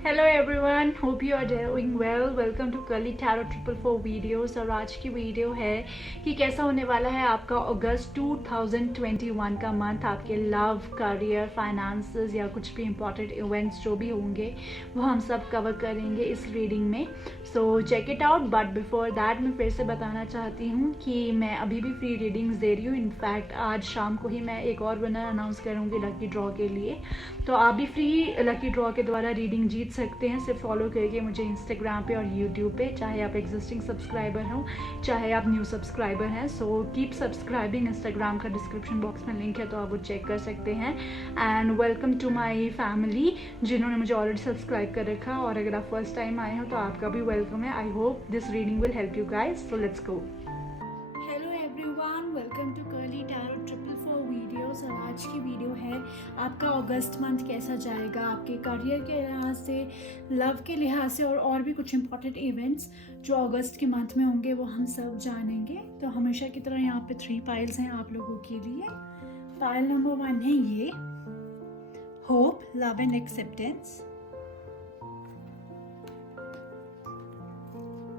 Hello everyone, hope you are doing well. Welcome to curly tarot 444 videos. और आज की video है कि कैसा होने वाला है आपका अगस्त 2021 का मंथ। आपके लव, करियर, फाइनेंसेस या कुछ भी इंपॉर्टेंट इवेंट्स जो भी होंगे वो हम सब कवर करेंगे इस रीडिंग में। So check it out. But before that मैं फिर से बताना चाहती हूँ कि मैं अभी भी फ्री रीडिंग्स दे रही हूँ। इनफैक्ट आज शाम को ही मैं एक और विनर अनाउंस करूँगी लकी ड्रॉ के लिए। तो आप भी फ्री लकी ड्रॉ के द्वारा रीडिंग जीत सकते हैं सिर्फ फॉलो करके मुझे इंस्टाग्राम पे और यूट्यूब पे, चाहे आप एग्जिस्टिंग सब्सक्राइबर हो चाहे आप न्यू सब्सक्राइबर हैं। So keep subscribing. इंस्टाग्राम का डिस्क्रिप्शन बॉक्स में लिंक है तो आप वो चेक कर सकते हैं। And welcome to my family जिन्होंने मुझे ऑलरेडी सब्सक्राइब कर रखा, और अगर आप फर्स्ट टाइम आए हो तो आपका भी वेलकम है। I hope this reading will help you guys. So let's go. Hello everyone, welcome to curly tarot 444 videos. और आज की वीडियो है आपका अगस्त मंथ कैसा जाएगा आपके करियर के लिहाज से, लव के लिहाज से, और भी कुछ इंपॉर्टेंट इवेंट्स जो अगस्त के मंथ में होंगे वो हम सब जानेंगे। तो हमेशा की तरह यहाँ पे 3 पाइल्स हैं आप लोगों के लिए। पाइल नंबर 1 है ये, hope, love and acceptance.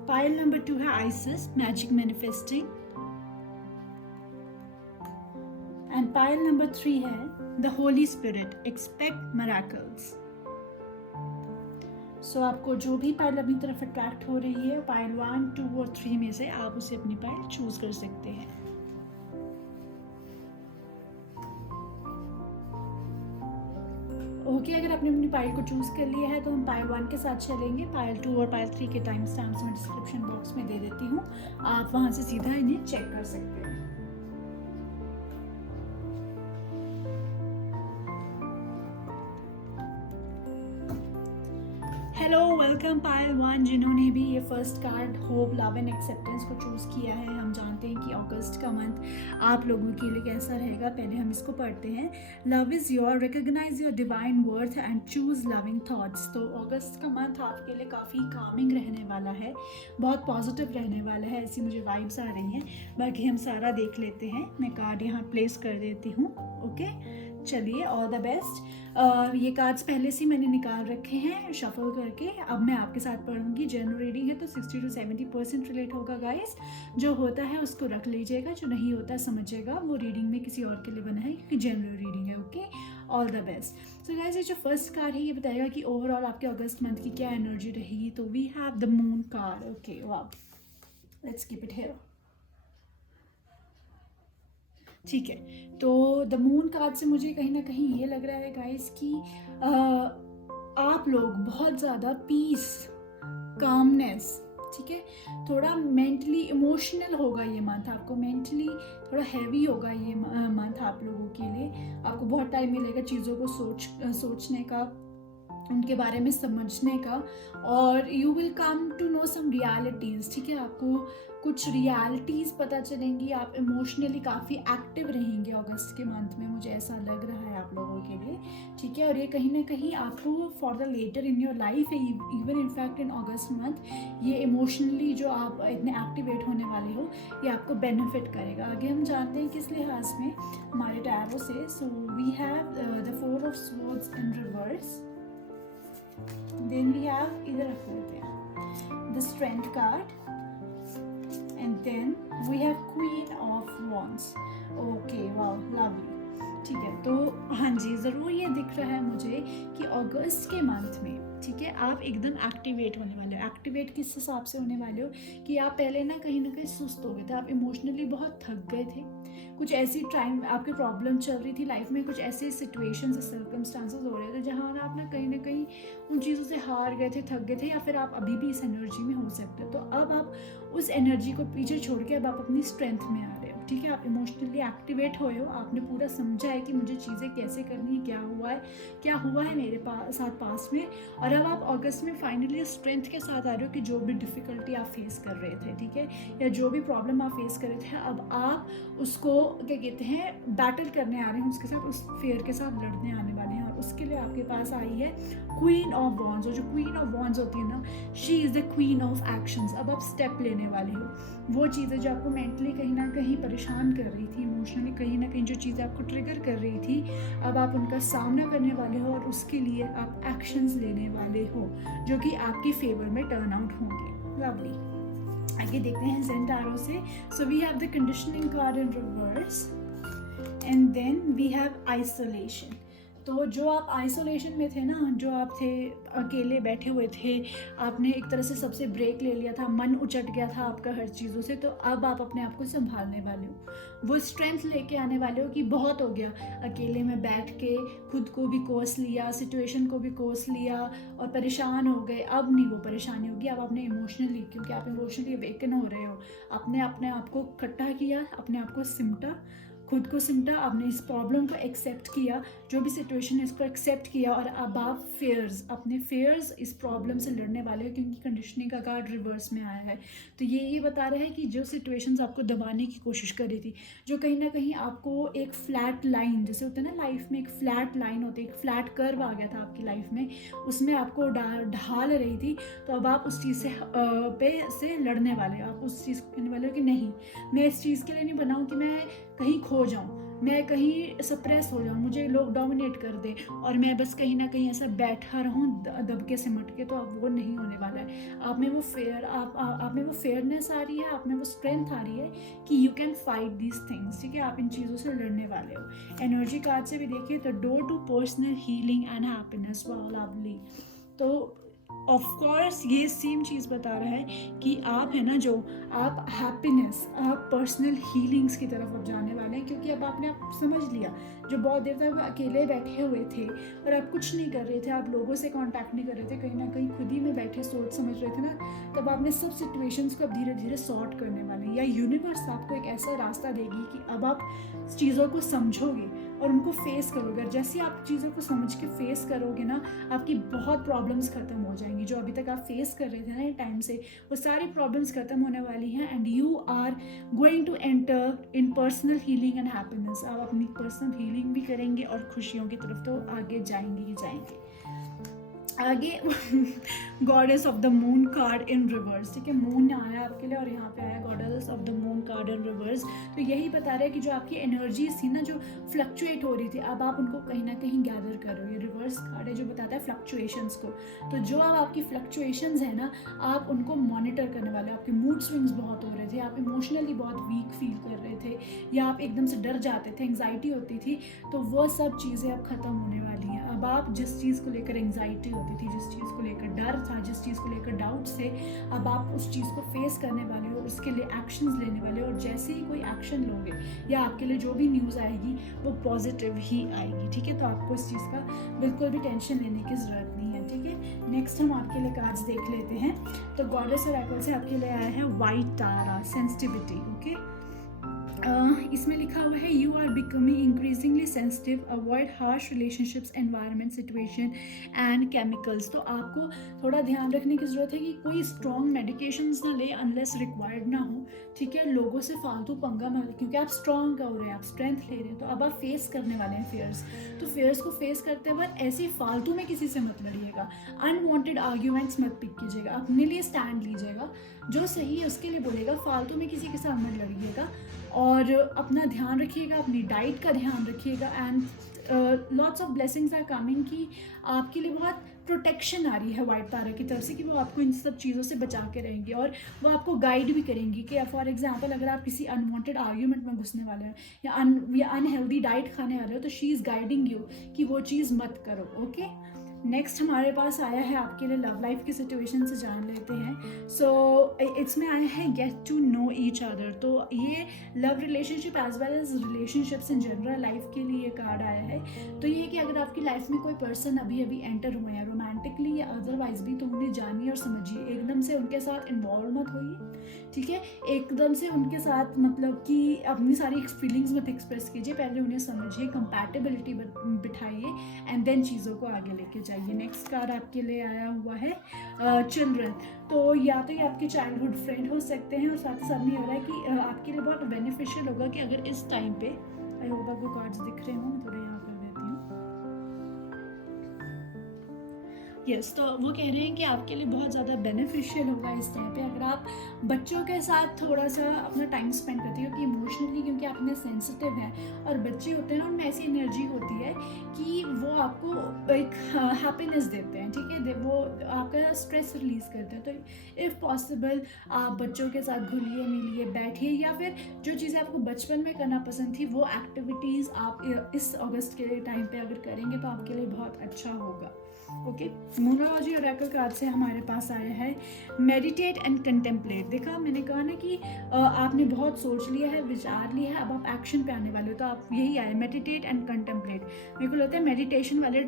Pile number 2 है Isis, magic manifesting. And pile number 3 है the holy spirit, expect miracles. So आपको जो भी पाइल अपनी तरफ अट्रैक्ट हो रही है पाइल 1, 2 और 3 में से आप उसे अपनी पाइल चूज कर सकते हैं। ओके, अगर आपने अपनी पाइल को चूज कर लिया है तो हम पाइल 1 के साथ चलेंगे। पाइल 2 और पाइल 3 के टाइम स्टैम्प्स मैं डिस्क्रिप्शन बॉक्स में दे देती हूँ, आप वहां से सीधा इन्हें चेक कर सकते हैं। हेलो, वेलकम पाइल 1 जिन्होंने भी ये first card hope, love and acceptance को चूज़ किया है। हम जानते हैं कि अगस्त का मंथ आप लोगों के लिए कैसा रहेगा। पहले हम इसको पढ़ते हैं। Love is your, recognise your divine worth and choose loving thoughts. तो अगस्त का मंथ आपके लिए काफ़ी कामिंग रहने वाला है, बहुत पॉजिटिव रहने वाला है, ऐसी मुझे वाइब्स आ रही हैं। बाकी हम सारा देख लेते हैं। मैं कार्ड यहाँ प्लेस कर देती हूँ। ओके, चलिए, ऑल द बेस्ट। ये कार्ड्स पहले से मैंने निकाल रखे हैं शफल करके। अब मैं आपके साथ पढ़ूंगी। जनरल रीडिंग है तो 60 to 70% रिलेट होगा गाइस। जो होता है उसको रख लीजिएगा, जो नहीं होता समझिएगा वो रीडिंग में किसी और के लिए बना है क्योंकि जनरल रीडिंग है। Okay, all the best. So guys, ये जो फर्स्ट कार्ड है ये बताएगा कि ओवरऑल आपके अगस्त मंथ की क्या एनर्जी रहेगी। तो we have the moon card. Okay, wow, let's keep it here. ठीक है, तो द मून कार्ड से मुझे कहीं ना कहीं ये लग रहा है गाइस कि आप लोग बहुत ज़्यादा पीस, कामनेस, ठीक है, थोड़ा मेंटली इमोशनल होगा ये मंथ। आपको मेंटली थोड़ा हैवी होगा ये मंथ आप लोगों के लिए। आपको बहुत टाइम मिलेगा चीज़ों को सोचने का, उनके बारे में समझने का, और you will come to know some realities. ठीक है, आपको कुछ रियलिटीज़ पता चलेंगी। आप इमोशनली काफ़ी एक्टिव रहेंगे अगस्त के मंथ में, मुझे ऐसा लग रहा है आप लोगों के लिए। ठीक है, और ये कहीं ना कहीं आपको for the latter in your life, even in fact in August month, ये इमोशनली जो आप इतने एक्टिवेट होने वाले हो ये आपको बेनिफिट करेगा। आगे हम जानते हैं किस लिहाज में हमारे टैरो से। So we have the 4 of Swords in reverse. Then we have, इधर रख लेते हैं, the Strength card, and then we have Queen of Wands. Okay, wow, lovely. ठीक है, तो हाँ जी, ज़रूर ये दिख रहा है मुझे कि अगस्त के मंथ में, ठीक है, आप एकदम एक्टिवेट होने वाले हो। एक्टिवेट किस हिसाब से होने वाले हो कि आप पहले ना कहीं सुस्त हो गए थे, आप इमोशनली बहुत थक गए थे। कुछ ऐसी टाइम आपकी प्रॉब्लम चल रही थी लाइफ में, कुछ ऐसे सिचुएशंस, सर्कमस्टांसेस हो रहे थे जहाँ आप ना कहीं उन चीज़ों से हार गए थे, थक गए थे, या फिर आप अभी भी इस एनर्जी में हो सकते हो। तो अब आप उस एनर्जी को पीछे छोड़ के अब आप अपनी स्ट्रेंथ में आ रहे हो। ठीक है, आप इमोशनली एक्टिवेट हुए हो, आपने पूरा समझा है कि मुझे चीज़ें कैसे करनी है, क्या हुआ है मेरे साथ पास में। और अब आप अगस्त में फाइनली स्ट्रेंथ के साथ आ रहे हो कि जो भी डिफ़िकल्टी आप फेस कर रहे थे, ठीक है, या जो भी प्रॉब्लम आप फेस कर रहे थे, अब आप उसको क्या कहते हैं बैटल करने आ रहे हैं उसके साथ, उस फेयर के साथ लड़ने आने वाले हैं, और उसके लिए आपके पास आई है क्वीन ऑफ वॉन्ड्स। और जो क्वीन ऑफ वॉन्ड्स होती है ना, she is the queen of actions. अब आप स्टेप लेने वाले हो। वो चीज़ें जो आपको मेंटली कहीं ना कहीं परेशान कर रही थी, इमोशनली कहीं ना कहीं जो चीज़ें आपको ट्रिगर कर रही थी, अब आप उनका सामना करने वाले हो और उसके लिए आप एक्शंस लेने वाले हो जो कि आपके फेवर में टर्न आउट होंगे। लवली। आगे देखते हैं ज़ेन टैरो से। So we have the conditioning card in reverse and then we have isolation. तो जो आप आइसोलेशन में थे ना, जो आप थे अकेले बैठे हुए थे, आपने एक तरह से सबसे ब्रेक ले लिया था, मन उचट गया था आपका हर चीज़ों से, तो अब आप अपने आप को संभालने वाले हो। वो स्ट्रेंथ लेके आने वाले हो कि बहुत हो गया, अकेले में बैठ के खुद को भी कोस लिया, सिचुएशन को भी कोस लिया और परेशान हो गए। अब नहीं वो परेशानी होगी, अब आपने इमोशनली, क्योंकि आप इमोशनली अवेकन हो रहे हो, आपने अपने आप को इकट्ठा किया, अपने आप को सिमटा, खुद को सिमटा, आपने इस प्रॉब्लम को एक्सेप्ट किया, जो भी सिचुएशन है इसको एक्सेप्ट किया, और अब आप फेयर्स, अपने फेयर्स इस प्रॉब्लम से लड़ने वाले हो, क्योंकि कंडीशनिंग का कार्ड रिवर्स में आया है। तो ये बता रहा है कि जो सिचुएशंस आपको दबाने की कोशिश कर रही थी, जो कहीं ना कहीं आपको एक फ्लैट लाइन, जैसे होता है ना लाइफ में एक फ्लैट लाइन होती है, एक फ्लैट कर्व आ गया था आपकी लाइफ में, उसमें आपको ढाल रही थी, तो अब आप उस चीज़ से लड़ने वाले हो। आप उस चीज़ को कहने वाले हो कि नहीं, मैं इस चीज़ के लिए नहीं बना हूँ कि मैं कहीं खो जाऊँ, मैं कहीं सप्रेस हो जाऊँ, मुझे लोग डोमिनेट कर दे और मैं बस कहीं ना कहीं ऐसा बैठा रहूँ दबके से मटके, तो अब वो नहीं होने वाला है। आप में वो आप में वो फेयरनेस आ रही है, आप में वो स्ट्रेंथ आ रही है कि you can fight these things, ठीक है, आप इन चीज़ों से लड़ने वाले हो। एनर्जी कार्ड से भी देखिए तो door to personal healing and happiness, wow lovely. तो ऑफ कोर्स ये सेम चीज़ बता रहा है कि आप है ना, जो आप हैप्पीनेस, आप पर्सनल हीलिंग्स की तरफ अब जाने वाले हैं, क्योंकि अब आपने आप समझ लिया, जो बहुत देर तक अकेले बैठे हुए थे और आप कुछ नहीं कर रहे थे, आप लोगों से कांटेक्ट नहीं कर रहे थे, कहीं ना कहीं खुद ही में बैठे सोच समझ रहे थे ना, तब आपने सब सिचुएशंस को अब धीरे धीरे सॉर्ट करने वाले हैं, या यूनिवर्स आपको एक ऐसा रास्ता देगी कि अब आप चीज़ों को समझोगे और उनको फेस करोगे। जैसे आप चीज़ों को समझ के फेस करोगे ना, आपकी बहुत प्रॉब्लम्स खत्म हो जाएंगी, जो अभी तक आप फेस कर रहे थे ना टाइम से, वो सारी प्रॉब्लम्स खत्म होने वाली हैं and you are going to enter in personal healing and happiness. आप अपनी पर्सनल हीलिंग भी करेंगे और खुशियों की तरफ तो आगे जाएंगे ही जाएंगे। आगे goddess of the moon card in reverse, ठीक है, मून आया आपके लिए और यहाँ पे आया goddess of the moon card in reverse. तो यही बता रहा है कि जो आपकी एनर्जीज थी ना, जो फ्लक्चुएट हो रही थी, अब आप उनको कहीं ना कहीं गैदर करो। ये रिवर्स कार्ड है जो बताता है फ्लक्चुएशंस को। तो जो अब आपकी फ्लक्चुएशंस है ना, आप उनको मॉनिटर करने वाले। आपके मूड स्विंग्स बहुत हो रहे थे, आप इमोशनली बहुत वीक फील कर रहे थे, या आप एकदम से डर जाते थे, एंग्जाइटी होती थी, तो वो सब चीज़ें अब ख़त्म होने वाली हैं। अब आप जिस चीज़ को लेकर एंग्जाइटी होती थी, जिस चीज़ को लेकर डर था, जिस चीज़ को लेकर डाउट से, अब आप उस चीज़ को फेस करने वाले हो, उसके लिए एक्शंस लेने वाले हो, और जैसे ही कोई एक्शन लोगे या आपके लिए जो भी न्यूज़ आएगी वो पॉजिटिव ही आएगी, ठीक है। तो आपको इस चीज़ का बिल्कुल भी टेंशन लेने की ज़रूरत नहीं है, ठीक है। नेक्स्ट हम आपके लिए कार्ड्स देख लेते हैं। तो गॉडेस ओरेकल से आपके लिए आया है वाइट टारा, सेंसिटिविटी, ओके। इसमें लिखा हुआ है you are becoming increasingly sensitive, avoid harsh relationships, environment, situation and chemicals. तो आपको थोड़ा ध्यान रखने की ज़रूरत है कि कोई स्ट्रॉन्ग मेडिकेशंस ना ले अनलेस रिक्वायर्ड ना हो, ठीक है। लोगों से फालतू पंगा मत ले, क्योंकि आप स्ट्रॉन्ग हो रहे हैं, आप स्ट्रेंथ ले रहे हैं, तो अब आप फेस करने वाले हैं फेयर्स। तो फेयर्स को फेस करते वक्त ऐसे फालतू में किसी से मत लड़िएगा, अनवांटेड आर्ग्यूमेंट्स मत पिक कीजिएगा, अपने लिए स्टैंड लीजिएगा, जो सही है उसके लिए बोलेगा, फालतू में किसी के साथ मत लड़िएगा, और अपना ध्यान रखिएगा, अपनी डाइट का ध्यान रखिएगा। And lots of blessings are coming, कि आपके लिए बहुत प्रोटेक्शन आ रही है वाइट तारा की तरफ से, कि वो आपको इन सब चीज़ों से बचा के रहेंगे और वो आपको गाइड भी करेंगी। कि फॉर एग्जांपल अगर आप किसी अनवांटेड आर्ग्यूमेंट में घुसने वाले हैं या अनहेल्दी डाइट खाने वाले हो, तो शी इज़ गाइडिंग यू कि वो चीज़ मत करो, ओके। नेक्स्ट हमारे पास आया है आपके लिए लव लाइफ की सिचुएशन से जान लेते हैं। सो इसमें आया है get to know each other. तो ये love relationship as well as relationships in general life के लिए कार्ड आया है। तो ये कि अगर आपकी लाइफ में कोई पर्सन अभी अभी एंटर हुए हैं रोमांटिकली या अदरवाइज भी, तो उन्हें जानिए और समझिए, एकदम से उनके साथ इन्वॉल्व मत होइए, ठीक है। एकदम से उनके साथ मतलब कि अपनी सारी फीलिंग्स मत एक्सप्रेस कीजिए, पहले उन्हें समझिए, कंपैटिबिलिटी बिठाइए एंड देन चीज़ों को आगे लेके जाइए। नेक्स्ट कार्ड आपके लिए आया हुआ है चिल्ड्रन। तो या तो ये आपके चाइल्डहुड फ्रेंड हो सकते हैं, और साथ ही साथ में ये हो रहा है कि आपके लिए बहुत बेनिफिशियल होगा कि अगर इस टाइम पे, आई होप आपको कार्ड्स दिख रहे हो, मैं थोड़ा यहाँ कर देती हूँ, यस, तो वो कह रहे हैं कि आपके लिए बहुत ज़्यादा बेनिफिशियल होगा इस टाइम पे अगर आप बच्चों के साथ थोड़ा सा अपना टाइम स्पेंड करते हो, क्योंकि इमोशनली क्योंकि आप इतने सेंसिटिव हैं और बच्चे होते हैं ना, उनमें ऐसी एनर्जी होती है कि वो आपको एक हैप्पीनेस देते हैं, ठीक है, वो आपका स्ट्रेस रिलीज़ करते हैं। तो इफ़ पॉसिबल आप बच्चों के साथ घुलिए मिलिए बैठिए, या फिर जो चीज़ें आपको बचपन में करना पसंद थी वो एक्टिविटीज़ आप इस अगस्त के टाइम पे अगर करेंगे तो आपके लिए बहुत अच्छा होगा। ओके, न्यूमरोलॉजी ओरेकल कार्ड से हमारे पास आया है मेडिटेट एंड कंटेम्पलेट। देखा, मैंने कहा ना कि आपने बहुत सोच लिया है, विचार लिया है, अब आप एक्शन पे आने वाले हो, तो आप यही आए मेडिटेट एंड कंटेम्पलेट। मेरे को लगता है मेडिटेशन वाले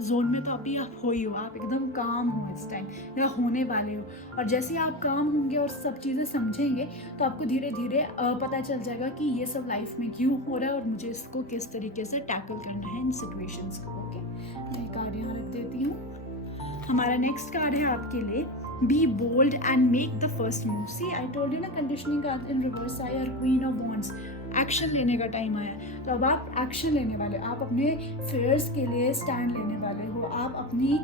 जोन में तो अभी आप हो ही हो, आप एकदम काम हो इस टाइम या होने वाले हो, और जैसे आप काम होंगे और सब चीज़ें समझेंगे तो आपको धीरे धीरे पता चल जाएगा कि ये सब लाइफ में क्यों हो रहा है और मुझे इसको किस तरीके से टैकल करना है इन सिचुएशंस को। ओके, मैं कार्ड यहाँ रख देती हूँ। हमारा नेक्स्ट कार्ड है आपके लिए be bold and make the first move. See I told you ना, conditioning card in reverse I और क्वीन ऑफ वॉन्ड्स। एक्शन लेने का टाइम आया, तो अब आप एक्शन लेने वाले हो, आप अपने फेयर्स के लिए स्टैंड लेने वाले हो, आप अपनी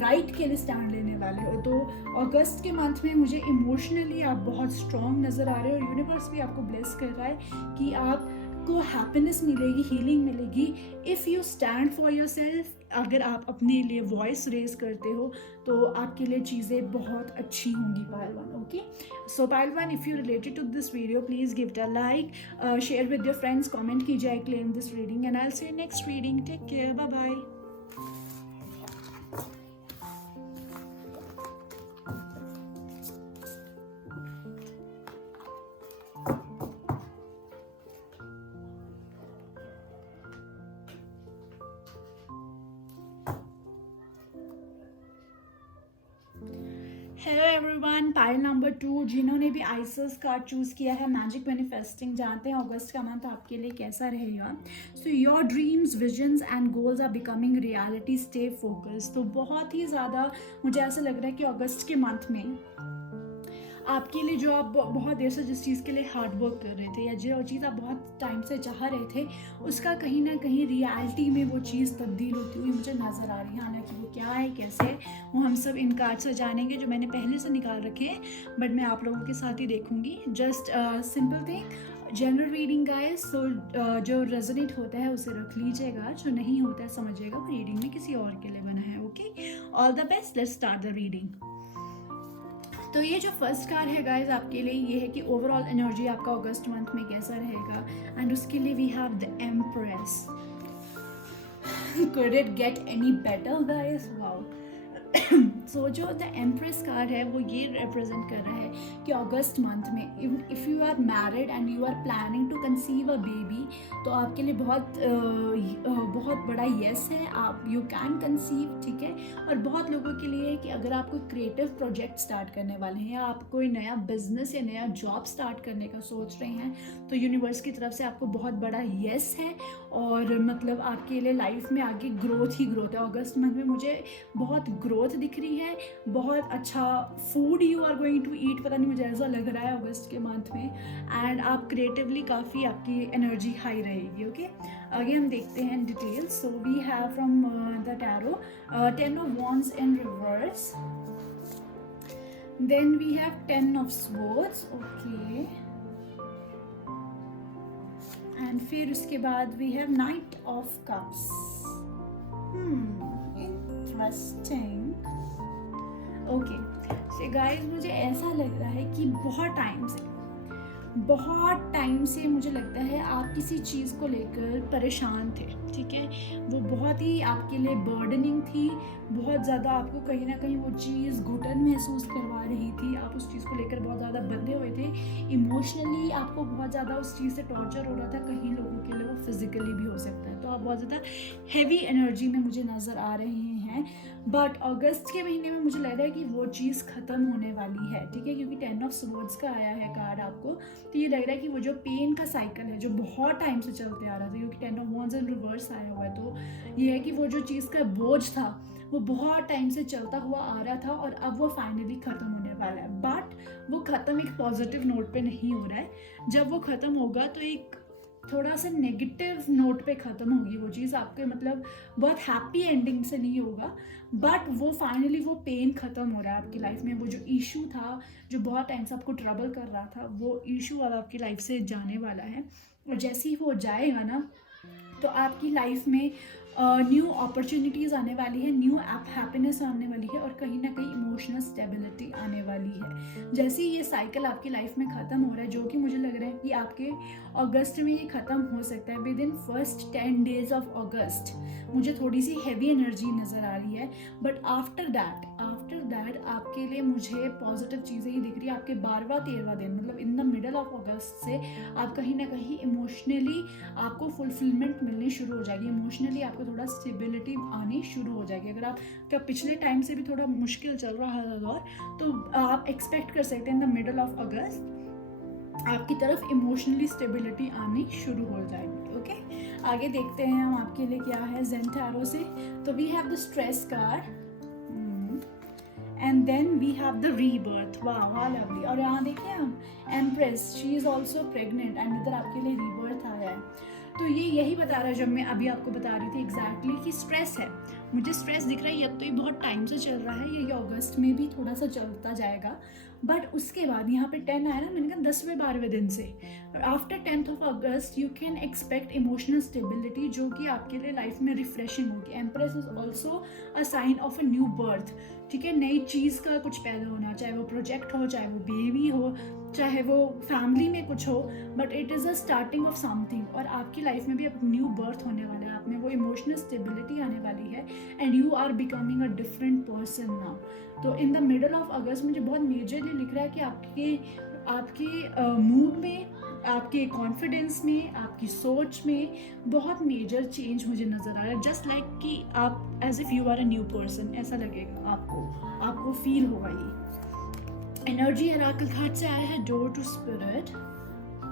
राइट के लिए स्टैंड लेने वाले हो। तो अगस्त के मंथ में मुझे इमोशनली आप बहुत स्ट्रॉन्ग नज़र आ रहे हो, यूनिवर्स भी आपको ब्लेस कर रहा है कि आपको हैप्पीनेस मिलेगी, हीलिंग मिलेगी if you stand for your self. अगर आप अपने लिए वॉइस रेज करते हो तो आपके लिए चीज़ें बहुत अच्छी होंगी pile one. Okay, so pile one, if you related to this video please give it a like, share with your friends, comment कीजिए I claim this reading and I will see you next reading. Take care, bye bye. Hello everyone, pile number 2, जिन्होंने भी आइसस card choose किया है, magic manifesting, जानते हैं अगस्त का month आपके लिए कैसा रहेगा। So your dreams, visions and goals are becoming reality, stay focus. तो बहुत ही ज़्यादा मुझे ऐसा लग रहा है कि अगस्त के मंथ में आपके लिए जो आप बहुत देर से जिस चीज़ के लिए हार्ड वर्क कर रहे थे या जो चीज़ आप बहुत टाइम से चाह रहे थे, उसका कहीं ना कहीं रियलिटी में वो चीज़ तब्दील होती हुई मुझे नज़र आ रही है। हालांकि वो क्या है, कैसे है, वो हम सब इन कार्ड से जानेंगे जो मैंने पहले से निकाल रखे हैं, बट मैं आप लोगों के साथ ही देखूंगी। Just simple thing, general reading guys, so जो रेजोनेट होता है उसे रख लीजिएगा, जो नहीं होता है समझिएगा रीडिंग में किसी और के लिए बना है। Okay, all the best, let's start the reading. तो ये जो फर्स्ट कार्ड है गाइज आपके लिए, ये है कि ओवरऑल एनर्जी आपका अगस्त मंथ में कैसा रहेगा, एंड उसके लिए we have the empress. Could it get any better guys? Wow. So जो द एम्प्रेस कार्ड है वो ये रिप्रेजेंट कर रहा है कि अगस्त मंथ में if you are married and you are planning to conceive a baby, तो आपके लिए बहुत बड़ा येस है, आप यू कैन कंसीव, ठीक है। और बहुत लोगों के लिए है कि अगर आप कोई क्रिएटिव प्रोजेक्ट स्टार्ट करने वाले हैं या आप कोई नया बिजनेस या नया जॉब स्टार्ट करने का सोच रहे हैं, तो यूनिवर्स की तरफ से आपको बहुत बड़ा येस है, और मतलब आपके लिए लाइफ में आगे ग्रोथ ही ग्रोथ है। अगस्त मंथ में मुझे बहुत ग्रोथ दिख रही है, बहुत अच्छा food you are going to eat, पता नहीं मुझे ऐसा लग रहा है अगस्त के मंथ में, एंड आप क्रिएटिवली काफ़ी आपकी एनर्जी हाई रहेगी। ओके, आगे हम देखते हैं details. So we have from the tarot 10 of wands in reverse, then we have 10 of swords, okay, and फिर उसके बाद we have knight of cups. Interesting. Okay, so guys मुझे ऐसा लग रहा है कि बहुत टाइम से मुझे लगता है आप किसी चीज़ को लेकर परेशान थे, ठीक है। वो बहुत ही आपके लिए बर्डनिंग थी, बहुत ज़्यादा आपको कहीं ना कहीं वो चीज़ घुटन महसूस करवा रही थी, आप उस चीज़ को लेकर बहुत ज़्यादा बंधे हुए थे, इमोशनली आपको बहुत ज़्यादा उस चीज़ से टॉर्चर हो रहा था, कहीं लोगों के लिए वो फिजिकली भी हो सकता है। तो आप बहुत ज़्यादा हैवी एनर्जी में मुझे नज़र आ रहे हैं, बट अगस्त के महीने में मुझे लग रहा है कि वो चीज़ ख़त्म होने वाली है, ठीक है, क्योंकि 10 ऑफ स्वॉर्ड्स का आया है कार्ड आपको। तो ये लग रहा है कि वो जो पेन का साइकिल है जो बहुत टाइम से चलते आ रहा था, क्योंकि 10 ऑफ वॉन्ड्स इन रिवर्स आया हुआ है, तो ये है कि वो जो चीज़ का बोझ था वो बहुत टाइम से चलता हुआ आ रहा था और अब वो फाइनली ख़त्म होने वाला है। बट वो ख़त्म एक पॉजिटिव नोट पे नहीं हो रहा है, जब वो ख़त्म होगा तो एक थोड़ा सा नेगेटिव नोट पे ख़त्म होगी वो चीज़, आपके मतलब बहुत हैप्पी एंडिंग से नहीं होगा, बट वो फाइनली वो पेन ख़त्म हो रहा है आपकी लाइफ में। वो जो इशू था, जो बहुत टाइम से आपको ट्रबल कर रहा था, वो इशू अब आपकी लाइफ से जाने वाला है। और जैसे ही वो जाएगा ना, तो आपकी लाइफ में न्यू अपॉर्चुनिटीज़ आने वाली है, न्यू हैप्पीनेस आने वाली है, और कहीं ना कहीं इमोशनल स्टेबिलिटी आने वाली है। जैसे ही ये साइकिल आपकी लाइफ में ख़त्म हो रहा है, जो कि मुझे लग रहा है कि आपके अगस्त में ये ख़त्म हो सकता है, with in first 10 days of August मुझे थोड़ी सी हैवी एनर्जी नज़र आ रही है, बट आफ्टर दैट आपके लिए मुझे पॉजिटिव चीज़ें ही दिख रही है। आपके 12वां-13वां दिन, मतलब इन द मिडल ऑफ अगस्त से आप कहीं ना कहीं इमोशनली आपको फुलफिलमेंट मिलनी शुरू हो जाएगी, इमोशनली आपको थोड़ा स्टेबिलिटी आनी शुरू हो जाएगी। अगर आपका पिछले टाइम से भी थोड़ा मुश्किल चल रहा है दौर, तो आप एक्सपेक्ट कर सकते हैं इन द मिडल ऑफ अगस्त आपकी तरफ इमोशनली स्टेबिलिटी आनी शुरू हो जाएगी। ओके, आगे देखते हैं हम आपके लिए क्या है जेन टैरो से। तो we have the stress card and then we have the rebirth. वाह लवली। और यहाँ देखिए हम empress, she is also pregnant, and इधर आपके लिए रीबर्थ आया है। तो ये यही बता रहा है, जब मैं अभी आपको बता रही थी एग्जैक्टली कि स्ट्रेस है, मुझे स्ट्रेस दिख रहा है। ये तो ये बहुत टाइम से चल रहा है, ये अगस्त में भी थोड़ा सा चलता जाएगा, बट उसके बाद यहाँ पे 10 आया ना, मैंने कहा 10वें-12वें दिन से after 10th of August you can expect emotional stability, जो कि आपके लिए लाइफ में रिफ्रेशिंग होगी। Empress is also a sign of a new birth, ठीक है, नई चीज़ का कुछ पैदा होना, चाहे वो प्रोजेक्ट हो, चाहे वो बेबी हो, चाहे वो फैमिली में कुछ हो, but it is a starting of something. और आपकी लाइफ में भी अब न्यू बर्थ होने वाला है, आप में वो इमोशनल स्टेबिलिटी आने वाली है, and you are becoming a different person now. तो in the middle of August मुझे बहुत मेजरली लिख रहा है कि आपके मूड में, आपके कॉन्फिडेंस में, आपकी सोच में बहुत मेजर चेंज मुझे नज़र आ रहा है। जस्ट लाइक कि आप as if you are a new person, ऐसा लगेगा आपको फील होगा। ये एनर्जी हेराकल कार्ड से आया है door to spirit,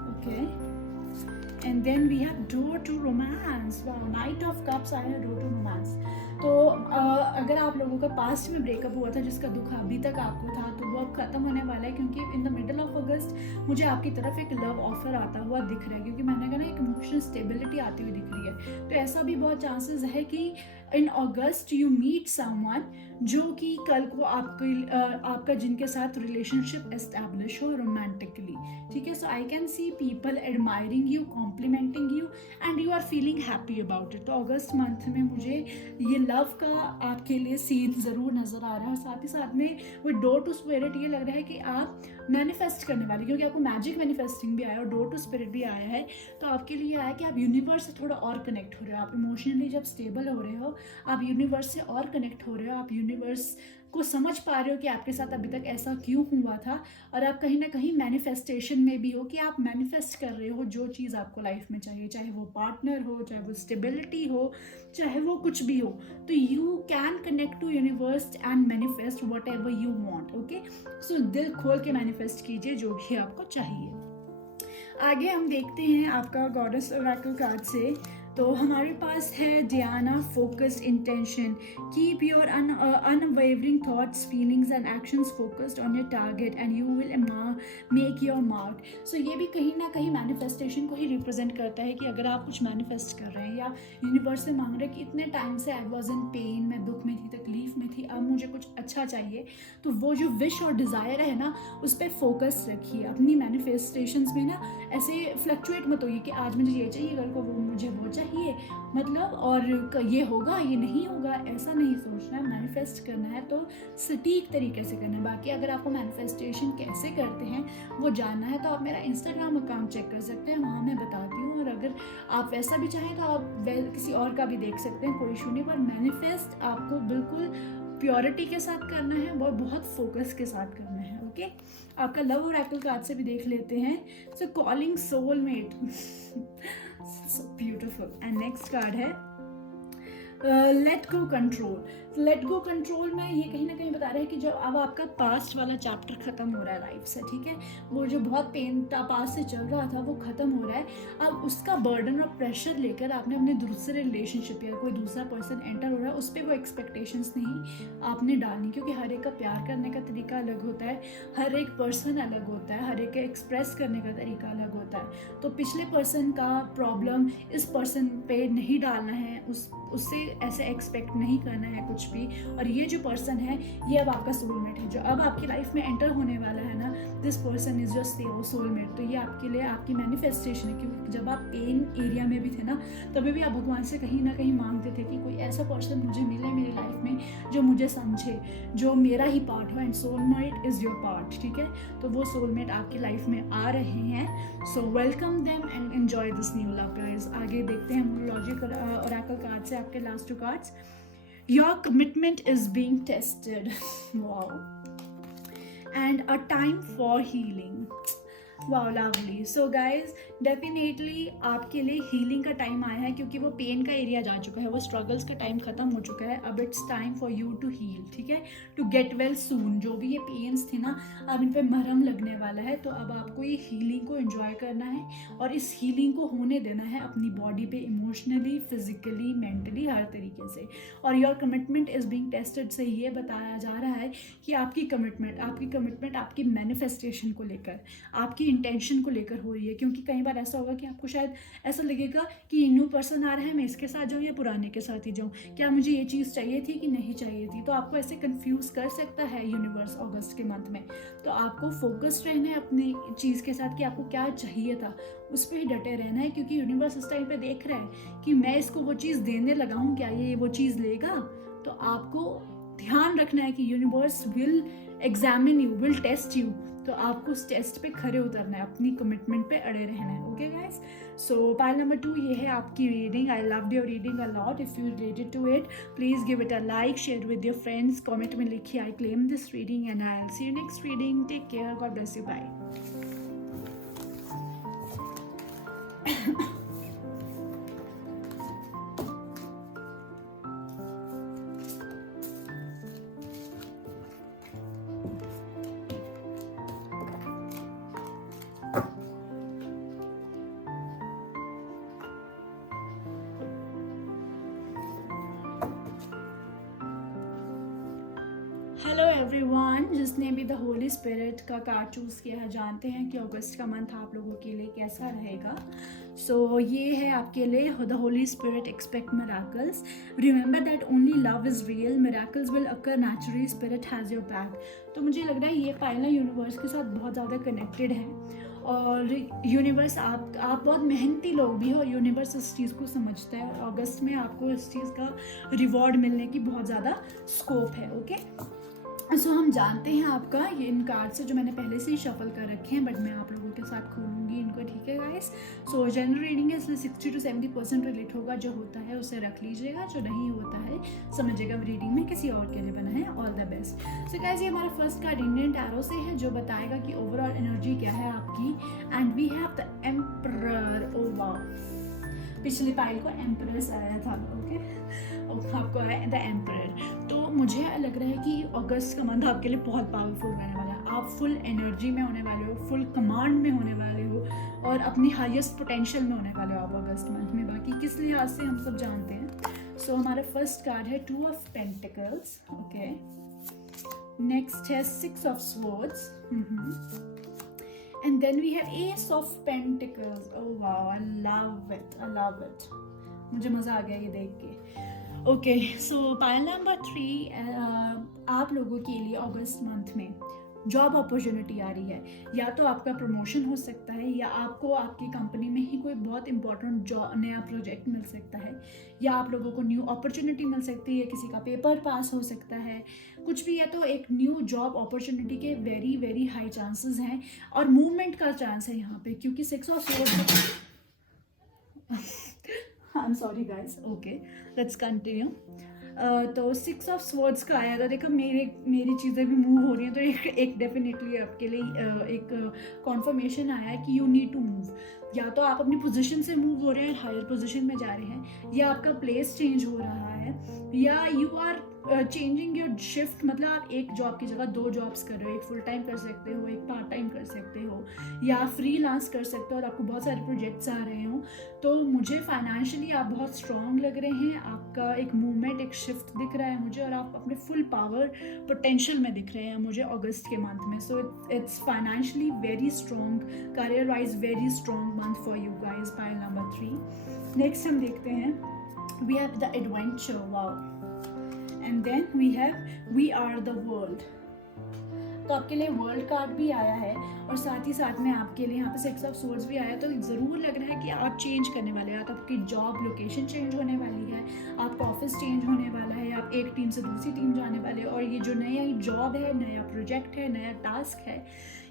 okay, and then we have door to romance. Wow, knight of cups आया है, डोर टू रोमांस। तो अगर आप लोगों का पास्ट में ब्रेकअप हुआ था, जिसका दुख अभी तक आपको था, तो वो अब खत्म होने वाला है, क्योंकि इन द मिडल ऑफ अगस्त मुझे आपकी तरफ एक लव ऑफर आता हुआ दिख रहा है, क्योंकि मैंने कहा ना एक इमोशनल स्टेबिलिटी आती हुई दिख रही है। तो ऐसा भी बहुत चांसेस है कि इन अगस्त यू मीट समवन जो कि कल को आपका जिनके साथ रिलेशनशिप एस्टैब्लिश हो रोमांटिकली, ठीक है। So I can see people admiring you, complimenting you, and you are feeling happy about it. तो अगस्त मंथ में मुझे ये लव का आपके लिए सीन ज़रूर नज़र आ रहा है। साथ ही साथ में वो डोर टू स्पिरिट, ये लग रहा है कि आप मैनिफेस्ट करने वाले, क्योंकि आपको मैजिक मैनिफेस्टिंग भी आया और डोर टू स्पिरिट भी आया है। तो आपके लिए आया कि आप यूनिवर्स से थोड़ा और कनेक्ट हो रहे हो, आप इमोशनली जब स्टेबल हो रहे हो, आप यूनिवर्स से और कनेक्ट हो रहे हो, आप यूनिवर्स को समझ पा रहे हो कि आपके साथ अभी तक ऐसा क्यों हुआ था, और आप कहीं ना कहीं मैनिफेस्टेशन में भी हो कि आप मैनिफेस्ट कर रहे हो जो चीज़ आपको लाइफ में चाहिए, चाहे वो पार्टनर हो, चाहे वो स्टेबिलिटी हो, चाहे वो कुछ भी हो। तो you can connect to universe and manifest whatever you want. Okay, so दिल खोल के मैनिफेस्ट कीजिए जो भी आपको चाहिए। आगे हम देखते हैं आपका गॉडेस ओरेकल कार्ड से। तो हमारे पास है Diana, focused intention, keep your unwavering thoughts, feelings and actions focused on your target and you will make your mark. So ये भी कहीं ना कहीं मैनिफेस्टेशन को ही रिप्रेजेंट करता है कि अगर आप कुछ मैनिफेस्ट कर रहे हैं या यूनिवर्स से मांग रहे हैं कि इतने टाइम से आई वॉज इन पेन, मैं दुख में थी, तकलीफ में थी, अब मुझे कुछ अच्छा चाहिए, तो वो जो विश और डिज़ायर है ना, उस पर फोकस रखिए। अपनी मैनिफेस्टेशंस में ना ऐसे फ्लक्चुएट मत होइए कि आज मुझे ये चाहिए, कल को वो मुझे वो चाहिए, मतलब और ये होगा ये नहीं होगा, ऐसा नहीं सोचना है। मैनिफेस्ट करना है तो सटीक तरीके से करना है। बाकी अगर आपको मैनिफेस्टेशन कैसे करते हैं वो जानना है तो आप मेरा इंस्टाग्राम अकाउंट चेक कर सकते हैं, वहाँ मैं बताती हूँ। और अगर आप वैसा भी चाहें तो आप किसी और का भी देख सकते हैं, कोई इशू नहीं। पर मैनिफेस्ट आपको बिल्कुल प्योरिटी के साथ करना है और बहुत फोकस के साथ करना है। ओके, आपका लव ओरेकल कार्ड से भी देख लेते हैं। So calling soulmate, so beautiful. And next card है let go control. Let go control में ये कहीं ना कहीं बता रहा है कि जब अब आपका पास्ट वाला चैप्टर ख़त्म हो रहा है लाइफ से, ठीक है, वो जो बहुत पेन था पास्ट से चल रहा था वो ख़त्म हो रहा है। अब उसका बर्डन और प्रेशर लेकर आपने अपने दूसरे रिलेशनशिप या कोई दूसरा पर्सन एंटर हो रहा है, उस पर वो एक्सपेक्टेशंस नहीं आपने डालनी, क्योंकि हर एक का प्यार करने का तरीका अलग होता है, हर एक पर्सन अलग होता है, हर एक का एक्सप्रेस करने का तरीका अलग होता है। तो पिछले पर्सन का प्रॉब्लम इस पर्सन पे नहीं डालना है, उससे ऐसे एक्सपेक्ट नहीं करना है कुछ भी। और ये जो पर्सन है ये अब आपका सोलमेट है, जो अब आपकी लाइफ में एंटर होने वाला है ना, this person is your soulmate. तो ये आपके लिए आपकी मैनिफेस्टेशन है, क्योंकि जब आप पेन एरिया में भी थे ना, तभी भी आप भगवान से कहीं ना कहीं मांगते थे कि कोई ऐसा पर्सन मुझे मिले मेरी लाइफ में जो मुझे समझे, जो मेरा ही पार्ट हो, and soulmate is your part, ठीक है। तो वो सोलमेट आपकी लाइफ में आ रहे हैं। So welcome them and enjoy this new love guys. आगे देखते हैं हम लॉजिक ओरेकल कार्ड से आपके last 2 cards. Your commitment is being tested. Wow. And a time for healing. Wow lovely. So guys definitely आपके लिए हीलिंग का time आया है, क्योंकि वो पेन का एरिया जा चुका है, वो स्ट्रगल्स का टाइम खत्म हो चुका है। अब it's time for you to heal, ठीक है, टू गेट वेल सून। जो भी ये पेन्स थे ना, अब इन पे मरहम लगने वाला है। तो अब आपको ये हीलिंग को एंजॉय करना है और इस हीलिंग को होने देना है अपनी बॉडी पे, इमोशनली, फिजिकली, मेंटली, हर तरीके से। और your commitment is being tested से ये बताया जा रहा है कि आपकी कमिटमेंट आपकी मैनिफेस्टेशन को लेकर, आपकी इंटेंशन को लेकर हो रही है। क्योंकि कई बार ऐसा होगा कि आपको शायद ऐसा लगेगा कि ये न्यू पर्सन आ रहा है, मैं इसके साथ जाऊँ या पुराने के साथ ही जाऊँ, क्या मुझे ये चीज़ चाहिए थी कि नहीं चाहिए थी। तो आपको ऐसे कंफ्यूज कर सकता है यूनिवर्स अगस्त के मंथ में। तो आपको फोकस्ड रहना है अपनी चीज़ के साथ कि आपको क्या चाहिए था, उस पर ही डटे रहना है। क्योंकि यूनिवर्स इस टाइम पे देख रहा है कि मैं इसको वो चीज़ देने लगा हूँ, क्या ये वो चीज़ लेगा। तो आपको ध्यान रखना है कि universe will examine you, will test you. तो आपको उस टेस्ट पे खरे उतरना है, अपनी कमिटमेंट पे अड़े रहना है। Okay guys, so pile number 2 ये है आपकी reading. I loved your reading a lot. If you related to it please give it a like, share with your friends, comment में लिखिए I claim this reading and I will see you next reading. Take care, God bless you, bye. Hello everyone, जिसने भी the holy spirit का card choose किया है जानते हैं कि अगस्त का मंथ आप लोगों के लिए कैसा रहेगा। सो ये है आपके लिए the holy spirit expect miracles, remember that only love is real, miracles will occur naturally, spirit has your back. तो मुझे लग रहा है ये पाइल यूनिवर्स के साथ बहुत ज़्यादा कनेक्टेड है। और यूनिवर्स आप बहुत मेहनती लोग भी हो, यूनिवर्स इस चीज़ को समझता है और अगस्त में आपको इस चीज़ का रिवॉर्ड मिलने की बहुत ज़्यादा स्कोप है। ओके, सो हम जानते हैं आपका ये इन कार्ड से जो मैंने पहले से ही शफल कर रखे हैं, बट मैं आप लोगों के साथ खोलूँगी इनको, ठीक है गाइस। सो जनरल रीडिंग है, इसलिए 60 to 70% रिलेट होगा। जो होता है उसे रख लीजिएगा, जो नहीं होता है समझिएगा रीडिंग में किसी और के लिए बना है। All the best. So guys ये हमारा फर्स्ट कार्ड इंडियन टैरो से है, जो बताएगा कि ओवरऑल एनर्जी क्या है आपकी। And we have the emperor. Oh wow, पिछली पाइल को एम्परर्स आया था। ओके, आपको आया द एम्परर। तो मुझे लग रहा है कि अगस्त का मंथ आपके लिए बहुत पावरफुल रहने वाला है। आप फुल एनर्जी में होने वाले हो, फुल कमांड में होने वाले हो और अपनी हाईएस्ट पोटेंशियल में होने वाले हो आप अगस्त मंथ में। बाकी किस लिहाज से हम सब जानते हैं। सो हमारा फर्स्ट कार्ड है 2 of Pentacles। ओके, नेक्स्ट है 6 of Swords। And then we have Ace of Pentacles. Oh wow, I love it, I love it. मुझे मज़ा आ गया ये देख के। ओके, सो पाइल नंबर 3 आप लोगों के लिए अगस्त मंथ में जॉब अपॉर्चुनिटी आ रही है। या तो आपका प्रमोशन हो सकता है, या आपको आपकी कंपनी में ही कोई बहुत इंपॉर्टेंट जॉब नया प्रोजेक्ट मिल सकता है, या आप लोगों को न्यू अपॉर्चुनिटी मिल सकती है, किसी का पेपर पास हो सकता है, कुछ भी है। तो एक न्यू जॉब अपॉर्चुनिटी के वेरी वेरी हाई चांसेस हैं और मूवमेंट का चांस है यहाँ पे, क्योंकि 6 of Swords I am sorry guys. Okay, let's continue. तो 6 of Swords का आया था। देखो मेरी चीज़ें भी मूव हो रही हैं, तो एक डेफिनेटली आपके लिए एक कॉन्फर्मेशन आया है कि यू नीड टू मूव। या तो आप अपनी पोजीशन से मूव हो रहे हैं, हायर पोजीशन में जा रहे हैं, या आपका प्लेस चेंज हो रहा है, या you are changing your shift, मतलब आप एक जॉब की जगह 2 जॉब्स कर रहे हो, एक फुल टाइम कर सकते हो, एक पार्ट टाइम कर सकते हो, या फ्रीलांस कर सकते हो और आपको बहुत सारे प्रोजेक्ट्स आ रहे हो। तो मुझे फाइनेंशियली आप बहुत स्ट्रांग लग रहे हैं, आपका एक मूवमेंट, एक शिफ्ट दिख रहा है मुझे, और आप अपने फुल पावर पोटेंशियल में दिख रहे हैं मुझे अगस्त के मंथ में। So it's financially very strong, career wise very strong month for you guys. Pile number 3। Next हम देखते हैं, we have the adventure, wow, and then we have we are the world. तो आपके लिए वर्ल्ड कार्ड भी आया है और साथ ही साथ में आपके लिए यहाँ पे 6 ऑफ सोर्ड्स भी आया है। तो ज़रूर लग रहा है कि आप चेंज करने वाले हैं, तो आपकी जॉब लोकेशन चेंज होने वाली है, आपका ऑफिस चेंज होने वाला है, आप एक टीम से दूसरी टीम जाने वाले हैं, और ये जो नया जॉब है, नया प्रोजेक्ट है, नया टास्क है,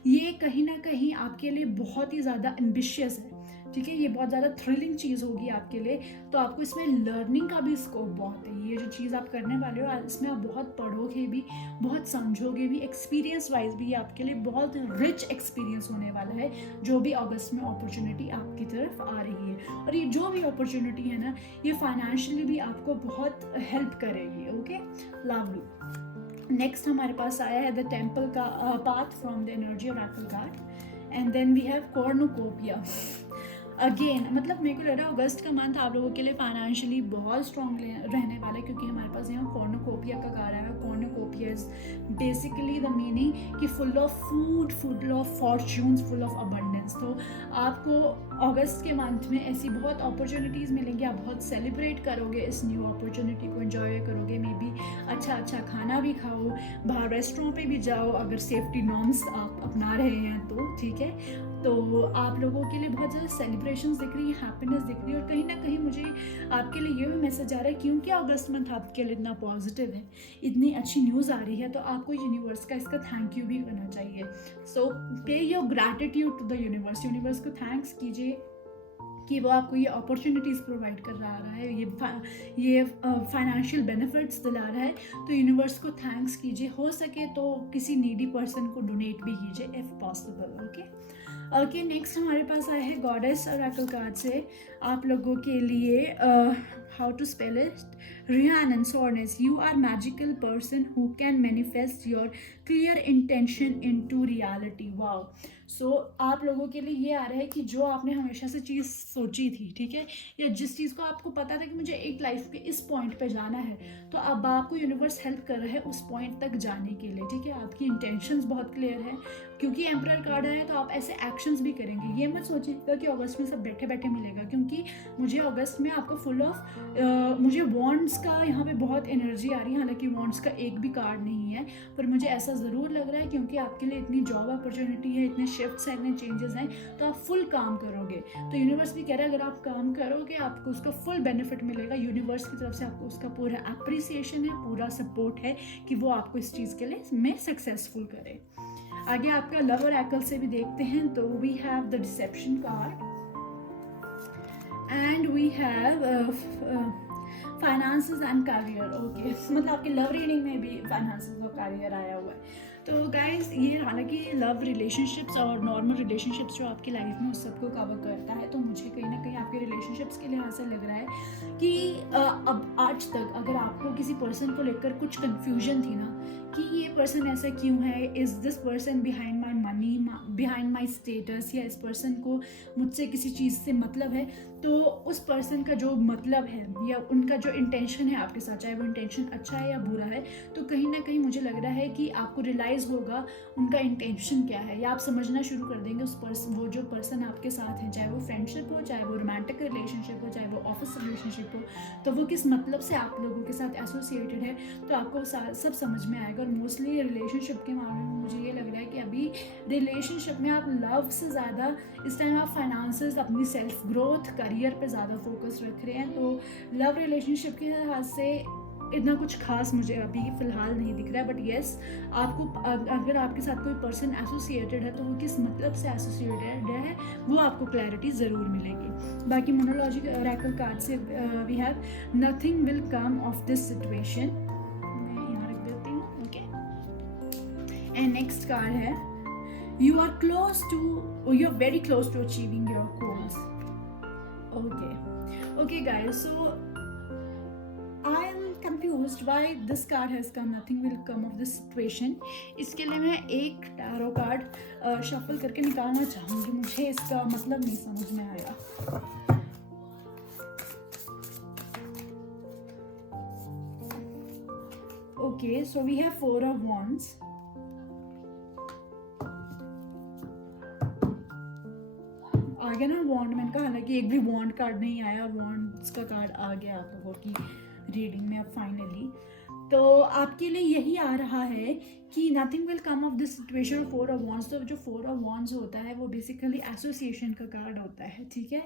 ये कहीं ना कहीं आपके लिए बहुत ही ज़्यादा एम्बिशियस है, ठीक है, ये बहुत ज़्यादा थ्रिलिंग चीज़ होगी आपके लिए। तो आपको इसमें लर्निंग का भी स्कोप बहुत है, ये जो चीज़ आप करने वाले हो इसमें आप बहुत पढ़ोगे भी, बहुत समझोगे भी, एक्सपीरियंस वाइज भी ये आपके लिए बहुत रिच एक्सपीरियंस होने वाला है, जो भी अगस्त में अपॉर्चुनिटी आपकी तरफ आ रही है। और ये जो भी अपॉर्चुनिटी है ना, ये फाइनेंशियली भी आपको बहुत हेल्प करेगी। Okay, lovely. नेक्स्ट हमारे पास आया है द टेम्पल का path from the energy oracle card, and then we have cornucopia. Again मतलब मेरे को लग रहा है अगस्त का मंथ आप लोगों के लिए फाइनेंशियली बहुत स्ट्रॉन्ग रहने वाला है, क्योंकि हमारे पास यहाँ कॉर्नुकोपिया का कार्ड है। Cornucopia is basically the meaning कि full of food, full of fortunes, full of abundance. तो आपको अगस्त के मंथ में ऐसी बहुत अपॉर्चुनिटीज़ मिलेंगी, आप बहुत सेलिब्रेट करोगे इस न्यू अपॉर्चुनिटी को, एंजॉय करोगे, मे बी अच्छा खाना भी खाओ, बाहर रेस्टोरेंट पे भी जाओ, अगर सेफ्टी नॉर्म्स आप अपना रहे हैं तो ठीक है। तो आप लोगों के लिए बहुत ज़्यादा सेलिब्रेशंस दिख रही है, हैप्पीनेस दिख रही है, और कहीं ना कहीं मुझे आपके लिए ये भी मैसेज आ रहा है, क्योंकि अगस्त मंथ आपके लिए इतना पॉजिटिव है, इतनी अच्छी न्यूज़ आ रही है, तो आपको यूनिवर्स का इसका थैंक यू भी करना चाहिए। So pay your gratitude to the universe, universe को थैंक्स कीजिए कि वो आपको ये अपॉर्चुनिटीज़ प्रोवाइड कर रहा है, ये फाइनेंशियल बेनिफिट्स दिला रहा है। तो यूनिवर्स को थैंक्स कीजिए, हो सके तो किसी नीडी पर्सन को डोनेट भी कीजिए इफ़ पॉसिबल। ओके, नेक्स्ट हमारे पास आया है गॉडेस ऑरेकल कार्ड से आप लोगों के लिए how to spell it, Rhiannon Soreness, you are magical person who can manifest your clear intention into reality. Wow. सो आप लोगों के लिए ये आ रहा है कि जो आपने हमेशा से चीज़ सोची थी, ठीक है, या जिस चीज़ को आपको पता था कि मुझे एक लाइफ के इस पॉइंट पे जाना है, तो अब आपको यूनिवर्स हेल्प कर रहा है उस पॉइंट तक जाने के लिए, ठीक है। आपकी इंटेंशंस बहुत क्लियर है, क्योंकि एम्परर कार्ड है तो आप ऐसे एक्शंस भी करेंगे। ये मत सोचिएगा कि अगस्त में सब बैठे बैठे मिलेगा, क्योंकि मुझे अगस्त में आपको फुल ऑफ मुझे वॉन्ड्स का यहाँ पे बहुत एनर्जी आ रही है, हालांकि वॉन्ड्स का एक भी कार्ड नहीं है, पर मुझे ऐसा ज़रूर लग रहा है क्योंकि आपके लिए इतनी जॉब अपॉर्चुनिटी है, इतने शिफ्ट्स हैं, इतने चेंजेस हैं, तो आप फुल काम करोगे। तो यूनिवर्स भी कह रहा है अगर आप काम करोगे आपको उसका फुल बेनिफिट मिलेगा, यूनिवर्स की तरफ से आपको उसका पूरा अप्रिसिएशन है, पूरा सपोर्ट है कि वो आपको इस चीज़ के लिए में सक्सेसफुल करे। आगे आपका लव ऑरेकल से भी देखते हैं, तो we have the deception card and we have finances and career. Okay, मतलब आपकी लव रीडिंग में भी फाइनेंसेस और करियर आया हुआ है। तो गाइज ये हालांकि लव रिलेशनशिप्स और नॉर्मल रिलेशनशिप्स जो आपकी लाइफ में उस सबको कवर करता है, तो मुझे कहीं ना कहीं आपके रिलेशनशिप्स के लिहाज से लग रहा है कि अब आज तक अगर आपको किसी पर्सन को लेकर कुछ कन्फ्यूजन थी ना कि ये पर्सन ऐसा क्यों है, is this person behind my money, behind my status, या इस पर्सन को मुझसे किसी चीज़ से मतलब है, तो उस पर्सन का जो मतलब है या उनका जो इंटेंशन है आपके साथ, चाहे वो इंटेंशन अच्छा है या बुरा है, तो कहीं ना कहीं मुझे लग रहा है कि आपको रियलाइज़ होगा उनका इंटेंशन क्या है, या आप समझना शुरू कर देंगे उस पर्सन, वो जो पर्सन आपके साथ है, चाहे वो फ्रेंडशिप हो, चाहे वो रोमांटिक रिलेशनशिप हो, चाहे वो ऑफिस रिलेशनशिप हो, तो वो किस मतलब से आप लोगों के साथ एसोसिएटेड है, तो आपको सब समझ में आएगा। और मोस्टली रिलेशनशिप के मामले में मुझे ये लग रहा है कि अभी रिलेशनशिप में आप लव से ज़्यादा इस टाइम आप फाइनेंसेस, अपनी सेल्फ ग्रोथ, करियर पे ज़्यादा फोकस रख रहे हैं। तो लव रिलेशनशिप के लिहाज से इतना कुछ खास मुझे अभी फ़िलहाल नहीं दिख रहा है, बट येस आपको अगर आपके साथ कोई पर्सन एसोसिएटेड है तो वो किस मतलब से एसोसिएटेड है वो आपको क्लैरिटी ज़रूर मिलेगी। बाकी मोनोलॉजी ऑरेकल कार्ड से we have nothing will come of this situation, मैं यहाँ रख देती हूँ। ओके, एंड नेक्स्ट कार्ड है you are close to, or you're very close to achieving your goals. Okay guys, so I'm confused why this card has come, nothing will come of this situation. इसके लिए मैं एक tarot card shuffle करके निकालना चाहूँगी, मुझे इसका मतलब नहीं समझ में आया. Okay, so we have 4 of Wands. आ गया ना वॉन्ड, मैंने कहा हालांकि एक भी वॉन्ड कार्ड नहीं आया, वॉन्ड्स का कार्ड आ गया आप लोगों की रीडिंग में अब फाइनली. तो आपके लिए यही आ रहा है कि nothing will come of this situation. 4 of wands, तो जो 4 ऑफ वॉन्ड्स होता है वो बेसिकली एसोसिएशन का कार्ड होता है, ठीक है.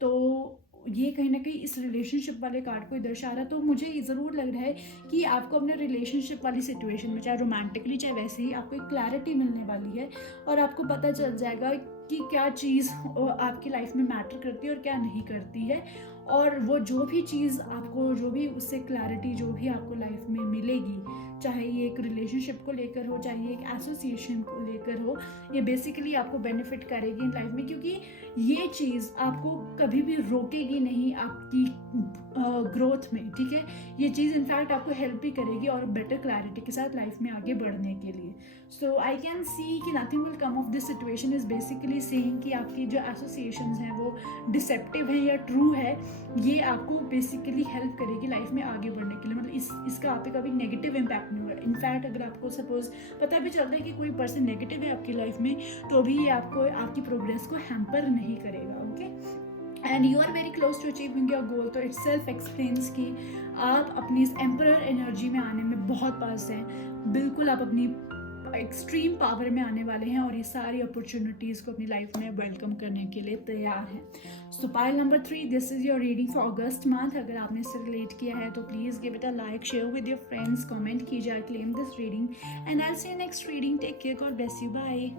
तो ये कहीं ना कहीं इस रिलेशनशिप वाले कार्ड को दर्शा रहा है. तो मुझे ये ज़रूर लग रहा है कि आपको अपने रिलेशनशिप वाली सिचुएशन में, चाहे रोमांटिकली चाहे वैसे ही, आपको एक क्लैरिटी मिलने वाली है और आपको पता चल जाएगा कि क्या चीज़ आपकी लाइफ में मैटर करती है और क्या नहीं करती है. और वो जो भी चीज़ आपको, जो भी उससे क्लैरिटी जो भी आपको लाइफ में मिलेगी, चाहे ये एक रिलेशनशिप को लेकर हो, चाहे ये एक एसोसिएशन को लेकर हो, ये बेसिकली आपको बेनिफिट करेगी इन लाइफ में, क्योंकि ये चीज़ आपको कभी भी रोकेगी नहीं आपकी ग्रोथ में, ठीक है. ये चीज़ इनफैक्ट आपको हेल्प भी करेगी और बेटर क्लैरिटी के साथ लाइफ में आगे बढ़ने के लिए. सो आई कैन सी कि nothing will come of this situation is basically saying कि आपकी जो एसोसिएशंस हैं वो डिसेप्टिव है या ट्रू है, ये आपको बेसिकली हेल्प करेगी लाइफ में आगे बढ़ने के लिए. मतलब इसका आप पे कभी नेगेटिव इम्पैक्ट नहीं होगा. इनफैक्ट अगर आपको सपोज पता भी चलता है कि कोई पर्सन नेगेटिव है आपकी लाइफ में, तो भी ये आपको आपकी प्रोग्रेस को हैम्पर नहीं करेगा. Okay, and you are very close to achieving your goal. तो इट सेल्फ एक्सप्लेन्स कि आप अपनी इस एम्परर एनर्जी में आने में बहुत पास हैं. बिल्कुल आप अपनी एक्सट्रीम पावर में आने वाले हैं और ये सारी अपॉर्चुनिटीज़ को अपनी लाइफ में वेलकम करने के लिए तैयार हैं. So pile number 3, this is your reading for August month. अगर आपने इससे रिलेट किया है तो please give it a like, share with your friends, comment कीजिए, claim this reading, and I will see you next reading. Take care, God bless you, bye.